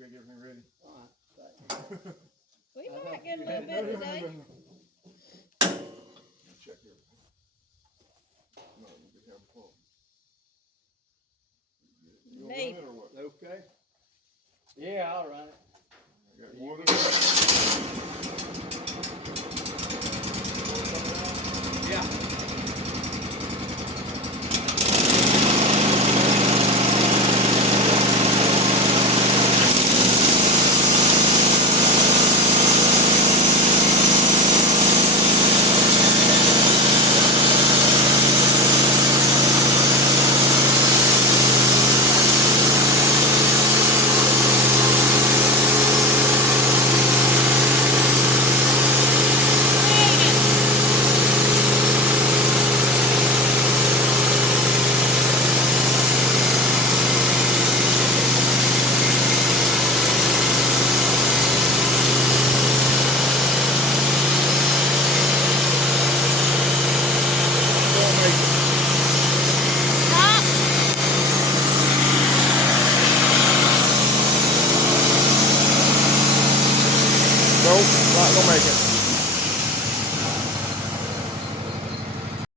You gotta get everything ready. All right. We might get a little bit today. Check everything. No, you can have a pump. You gonna run Nate. it or what? Okay. Yeah, I'll run it. I got water. Yeah. Nope, not gonna make it.